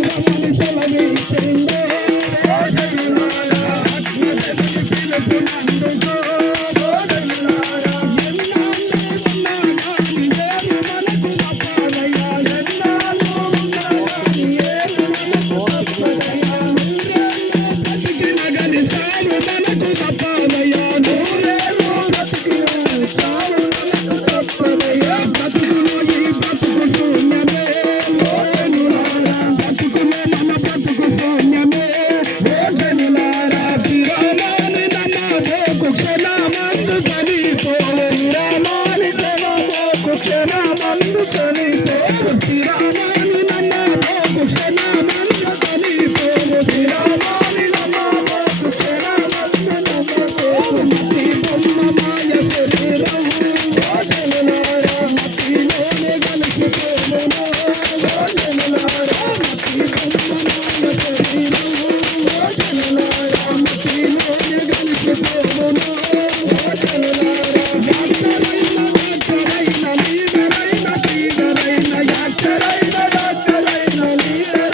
Tell my girl, I'm gonna and... go Yeah.